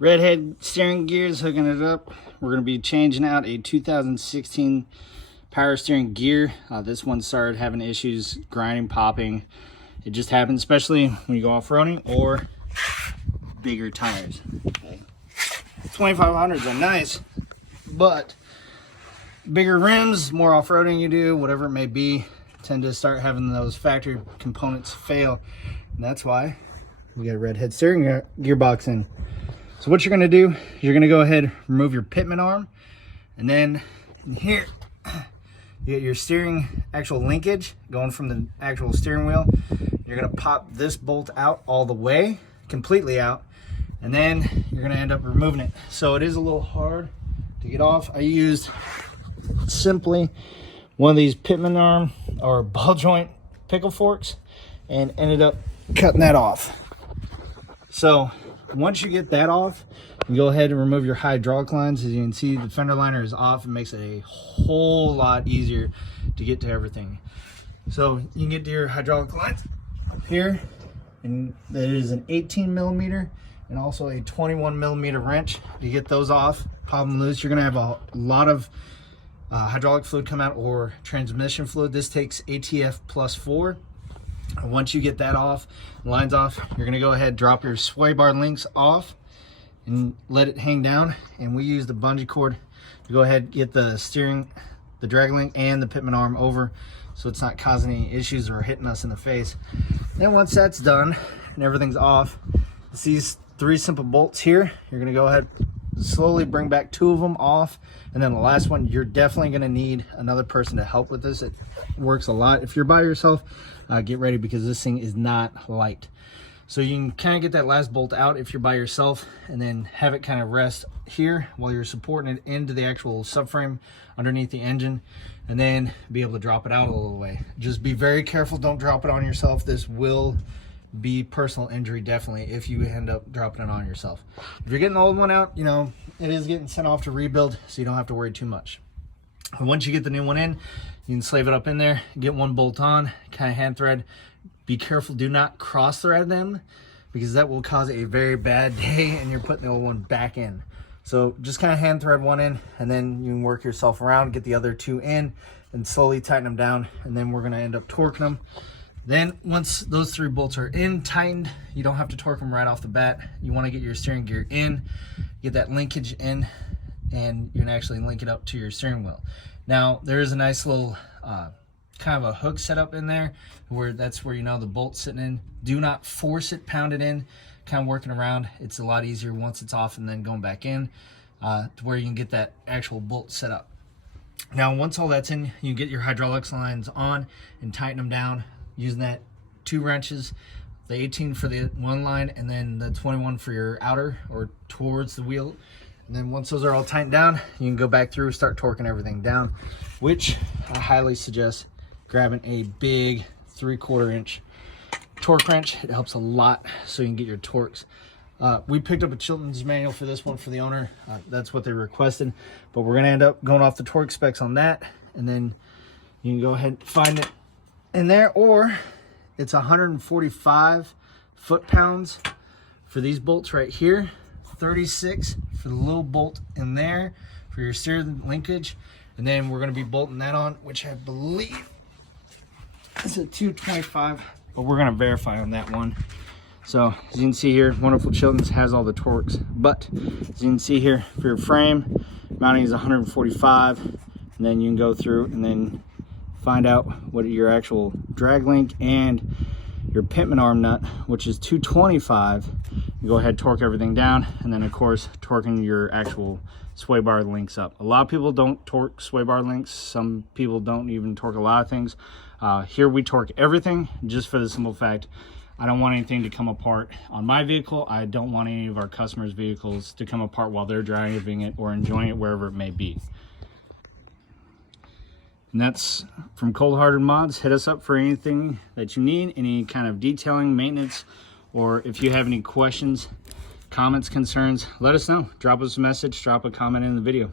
Redhead steering gears, hooking it up. We're going to be changing out a 2016 power steering gear. This one started having issues grinding, popping. It just happens, especially when you go off-roading or bigger tires. Okay. 2500s are nice, but bigger rims, more off-roading you do, whatever it may be, tend to start having those factory components fail. And that's why we got a redhead steering gearbox in. So what you're going to do, you're going to go ahead, remove your pitman arm, and then in here you get your steering actual linkage going from the actual steering wheel. You're going to pop this bolt out all the way, completely out, and then you're going to end up removing it. So it is a little hard to get off. I used simply one of these pitman arm or ball joint pickle forks and ended up cutting that off. So once you get that off, you go ahead and remove your hydraulic lines. As you can see, the fender liner is off. It makes it a whole lot easier to get to everything. So you can get to your hydraulic lines up here, and there is an 18 millimeter and also a 21 millimeter wrench. You get those off, pop them loose. You're gonna have a lot of hydraulic fluid come out, or transmission fluid. This takes ATF +4. And once you get that off, lines off, you're gonna go ahead, drop your sway bar links off and let it hang down. And we use the bungee cord to go ahead, get the steering, the drag link and the pitman arm over, so it's not causing any issues or hitting us in the face. Then once that's done and everything's off, it's these 3 simple bolts here. You're gonna go ahead, slowly bring back 2 of them off, and then the last one, you're definitely going to need another person to help with this. It works a lot. If you're by yourself, get ready, because this thing is not light. So you can kind of get that last bolt out if you're by yourself, and then have it kind of rest here while you're supporting it into the actual subframe underneath the engine, and then be able to drop it out a little way. Just be very careful, don't drop it on yourself. This will be personal injury, definitely, if you end up dropping it on yourself. If you're getting the old one out, you know, it is getting sent off to rebuild, so you don't have to worry too much. And once you get the new one in, you can slave it up in there, get one bolt on, kind of hand thread. Be careful, do not cross thread them, because that will cause a very bad day and you're putting the old one back in. So just kind of hand thread one in, and then you can work yourself around, get the other 2 in, and slowly tighten them down, and then we're going to end up torquing them. Then once those 3 bolts are in, tightened, you don't have to torque them right off the bat. You want to get your steering gear in, get that linkage in, and you can actually link it up to your steering wheel. Now there is a nice little kind of a hook set up in there, where that's where, you know, the bolt's sitting in. Do not force it, pound it in, kind of working around. It's a lot easier once it's off and then going back in, to where you can get that actual bolt set up. Now once all that's in, you get your hydraulics lines on and tighten them down using that 2 wrenches, the 18 for the one line and then the 21 for your outer or towards the wheel. And then once those are all tightened down, you can go back through, start torquing everything down, which I highly suggest grabbing a big 3/4 inch torque wrench. It helps a lot, so you can get your torques. We picked up a Chilton's manual for this one for the owner. That's what they requested, but we're gonna end up going off the torque specs on that, and then you can go ahead and find it in there, or it's 145 foot-pounds for these bolts right here, 36 for the little bolt in there for your steering linkage, and then we're going to be bolting that on, which I believe is a 225, but we're going to verify on that one. So as you can see here, Wonderful Chilton's has all the torques, but as you can see here, for your frame, mounting is 145, and then you can go through and then find out what your actual drag link and your pitman arm nut, which is 225. You go ahead, torque everything down, and then of course torquing your actual sway bar links up. A lot of people don't torque sway bar links. Some people don't even torque a lot of things. Here we torque everything, just for the simple fact I don't want anything to come apart on my vehicle. I don't want any of our customers' vehicles to come apart while they're driving it or enjoying it wherever it may be. And that's from Cold Hearted Mods. Hit us up for anything that you need, any kind of detailing, maintenance, or if you have any questions, comments, concerns, let us know. Drop us a message, drop a comment in the video.